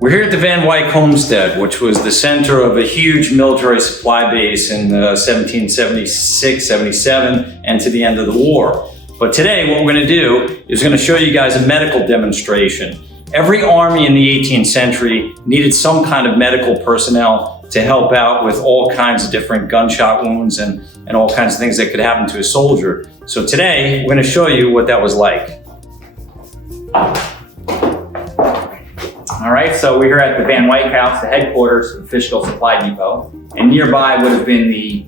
We're here at the Van Wyck Homestead, which was the center of a huge military supply base in 1776, 77, and to the end of the war. But today, what we're going to do is going to show you guys a medical demonstration. Every army in the 18th century needed some kind of medical personnel to help out with all kinds of different gunshot wounds and all kinds of things that could happen to a soldier. So today, we're going to show you what that was like. All right, so we're here at the Van Wyck House, the headquarters of the Fishkill Supply Depot, and nearby would have been the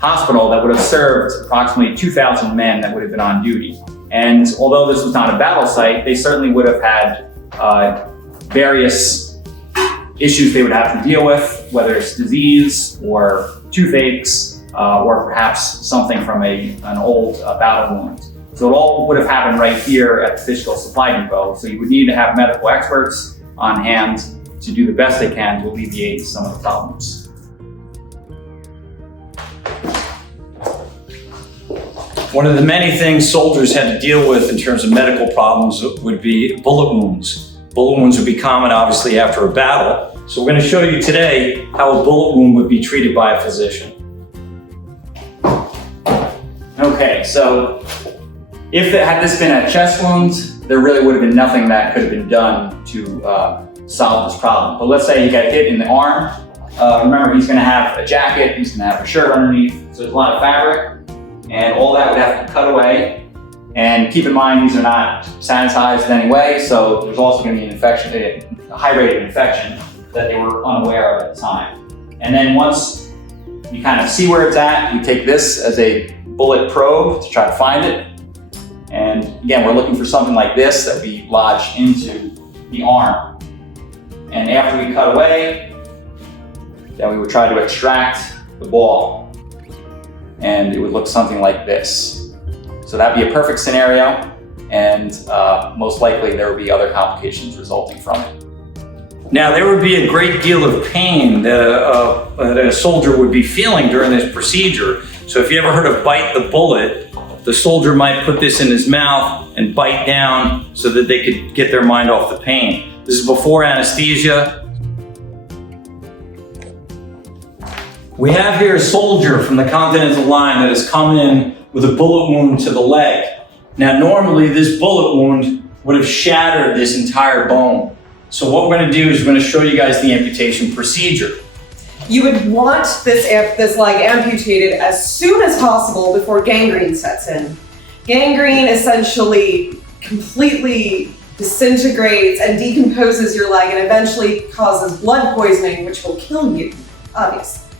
hospital that would have served approximately 2,000 men that would have been on duty. And although this was not a battle site, they certainly would have had various issues they would have to deal with, whether it's disease or toothaches, or perhaps something from an old battle wound. So it all would have happened right here at the Fishkill Supply Depot. So you would need to have medical experts on hand to do the best they can to alleviate some of the problems. One of the many things soldiers had to deal with in terms of medical problems would be bullet wounds. Bullet wounds would be common, obviously, after a battle. So we're going to show you today how a bullet wound would be treated by a physician. Okay, so had this been a chest wound, there really would have been nothing that could have been done to solve this problem. But let's say he got hit in the arm. Remember, he's going to have a jacket, he's going to have a shirt underneath, so there's a lot of fabric, and all that would have to be cut away. And keep in mind, these are not sanitized in any way, so there's also going to be an infection, a high rate of infection that they were unaware of at the time. And then once you kind of see where it's at, you take this as a bullet probe to try to find it. And again, we're looking for something like this that we lodge into the arm. And after we cut away, then we would try to extract the ball. And it would look something like this. So that'd be a perfect scenario, and most likely there would be other complications resulting from it. Now, there would be a great deal of pain that a soldier would be feeling during this procedure. So if you ever heard of bite the bullet, the soldier might put this in his mouth and bite down so that they could get their mind off the pain. This is before anesthesia. We have here a soldier from the Continental Line that has come in with a bullet wound to the leg. Now, normally this bullet wound would have shattered this entire bone. So what we're going to do is we're going to show you guys the amputation procedure. You would want this leg amputated as soon as possible before gangrene sets in. Gangrene essentially completely disintegrates and decomposes your leg and eventually causes blood poisoning, which will kill you, obviously.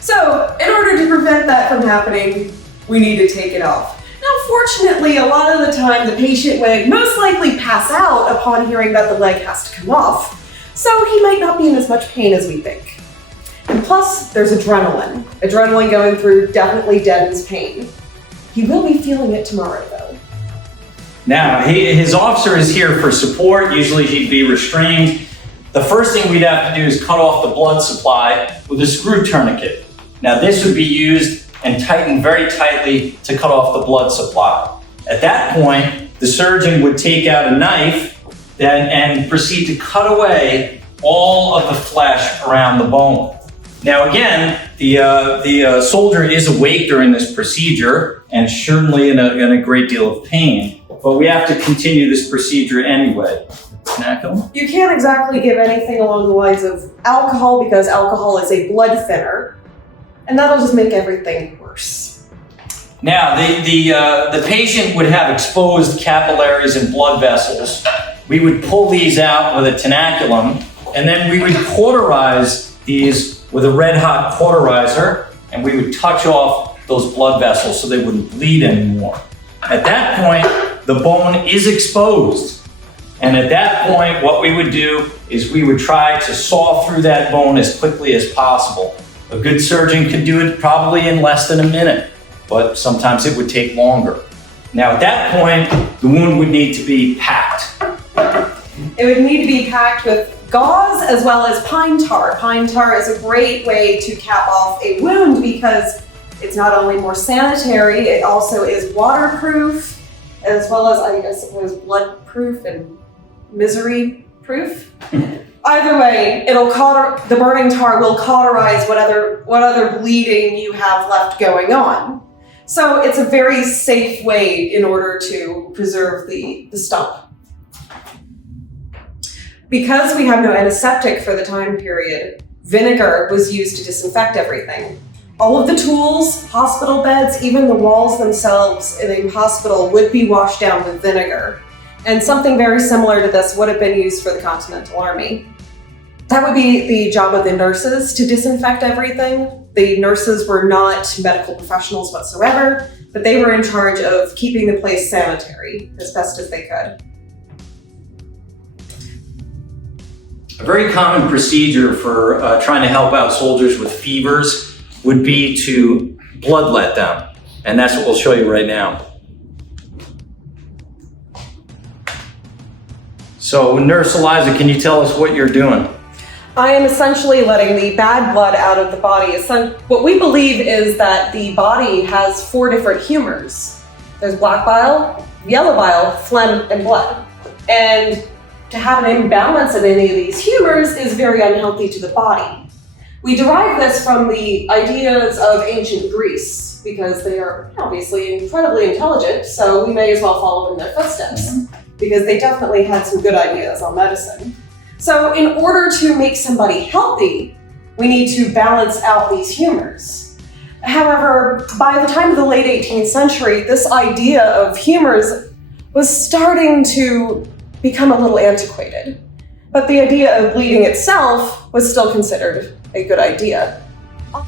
So in order to prevent that from happening, we need to take it off. Now, fortunately, a lot of the time the patient would most likely pass out upon hearing that the leg has to come off, so he might not be in as much pain as we think. And plus, there's adrenaline. Adrenaline going through definitely deadens pain. He will be feeling it tomorrow, though. Now, his officer is here for support. Usually he'd be restrained. The first thing we'd have to do is cut off the blood supply with a screw tourniquet. Now, this would be used and tightened very tightly to cut off the blood supply. At that point, the surgeon would take out a knife and proceed to cut away all of the flesh around the bone. Now again, the soldier is awake during this procedure and certainly in a great deal of pain, but we have to continue this procedure anyway. You can't exactly give anything along the lines of alcohol because alcohol is a blood thinner, and that'll just make everything worse. Now, the patient would have exposed capillaries and blood vessels. We would pull these out with a tenaculum, and then we would cauterize these with a red-hot cauterizer, and we would touch off those blood vessels so they wouldn't bleed anymore. At that point, the bone is exposed. And at that point, what we would do is we would try to saw through that bone as quickly as possible. A good surgeon could do it probably in less than a minute, but sometimes it would take longer. Now, at that point, the wound would need to be packed. It would need to be packed with gauze as well as pine tar. Pine tar is a great way to cap off a wound because it's not only more sanitary, it also is waterproof, as well as, I suppose, blood proof and misery proof. Either way, the burning tar will cauterize what other bleeding you have left going on. So it's a very safe way in order to preserve the stump. Because we have no antiseptic for the time period, vinegar was used to disinfect everything. All of the tools, hospital beds, even the walls themselves in a hospital would be washed down with vinegar. And something very similar to this would have been used for the Continental Army. That would be the job of the nurses to disinfect everything. The nurses were not medical professionals whatsoever, but they were in charge of keeping the place sanitary as best as they could. A very common procedure for trying to help out soldiers with fevers would be to bloodlet them. And that's what we'll show you right now. So, Nurse Eliza, can you tell us what you're doing? I am essentially letting the bad blood out of the body. What we believe is that the body has 4 different humors. There's black bile, yellow bile, phlegm, and blood. And to have an imbalance of any of these humors is very unhealthy to the body. We derive this from the ideas of ancient Greece because they are obviously incredibly intelligent, so we may as well follow in their footsteps because they definitely had some good ideas on medicine. So in order to make somebody healthy, we need to balance out these humors. However, by the time of the late 18th century, this idea of humors was starting to become a little antiquated. But the idea of bleeding itself was still considered a good idea. All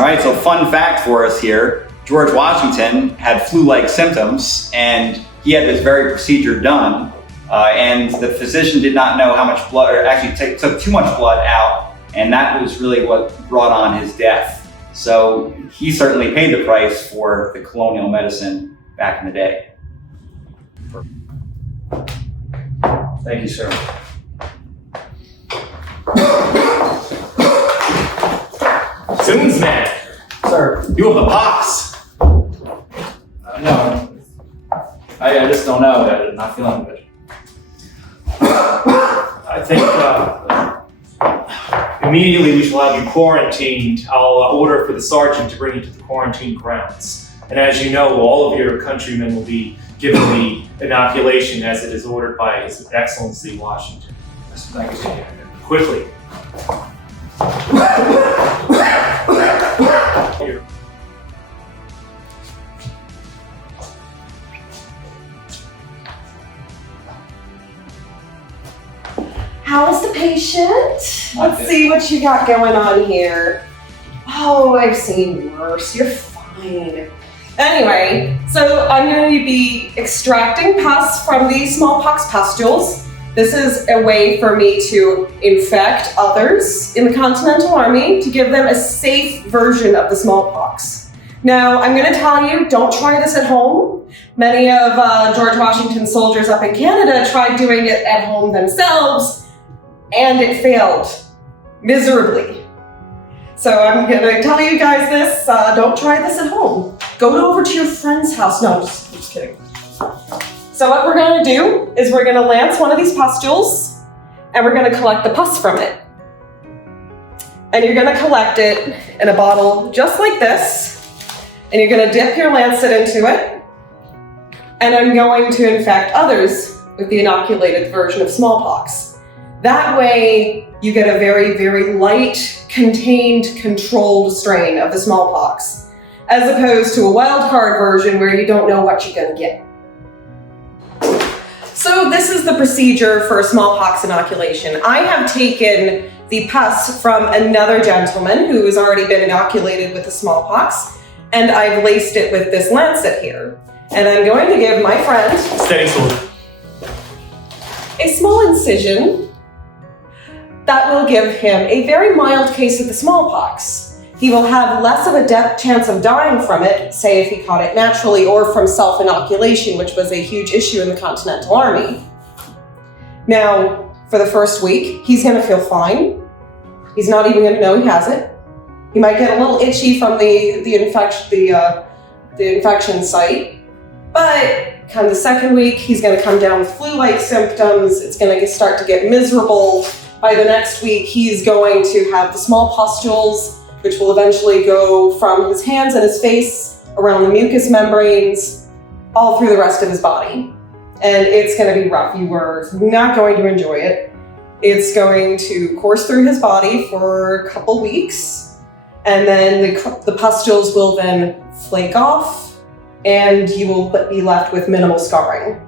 right, so fun fact for us here. George Washington had flu-like symptoms, and he had this very procedure done, and the physician did not know how much blood, or actually took too much blood out, and that was really what brought on his death. So he certainly paid the price for the colonial medicine back in the day. Thank you, sir. Soonsman, Sir, you have the pox. no, I just don't know. I'm not feeling good. I think immediately we shall have you quarantined. I'll order for the sergeant to bring you to the quarantine grounds. And as you know, all of your countrymen will be given the inoculation as it is ordered by His Excellency Washington. Thank you, sir. Quickly. Here. How's the patient? Not Let's good. see what you got going on here. Oh, I've seen worse. You're fine. Anyway, so I'm going to be extracting pus from the smallpox pustules. This is a way for me to infect others in the Continental Army to give them a safe version of the smallpox. Now, I'm going to tell you, don't try this at home. Many of George Washington's soldiers up in Canada tried doing it at home themselves, and it failed miserably. So I'm going to tell you guys this, don't try this at home. Go over to your friend's house. No, I'm just kidding. So what we're going to do is we're going to lance one of these pustules, and we're going to collect the pus from it. And you're going to collect it in a bottle just like this, and you're going to dip your lancet into it, and I'm going to infect others with the inoculated version of smallpox. That way, you get a very, very light, contained, controlled strain of the smallpox, as opposed to a wild card version where you don't know what you're going to get. So this is the procedure for smallpox inoculation. I have taken the pus from another gentleman who has already been inoculated with the smallpox, and I've laced it with this lancet here. And I'm going to give my friend Steady sword. a small incision that will give him a very mild case of the smallpox. He will have less of a chance of dying from it, say if he caught it naturally or from self-inoculation, which was a huge issue in the Continental Army. Now, for the first week, he's going to feel fine. He's not even going to know he has it. He might get a little itchy from the infection site, but Come the second week, he's going to come down with flu-like symptoms. It's going to start to get miserable. By the next week, he's going to have the small pustules, which will eventually go from his hands and his face around the mucous membranes, all through the rest of his body. And it's going to be rough. You are not going to enjoy it. It's going to course through his body for a couple weeks, and then the pustules will then flake off, and you will be left with minimal scarring.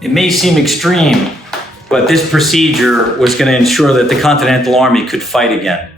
It may seem extreme, but this procedure was going to ensure that the Continental Army could fight again.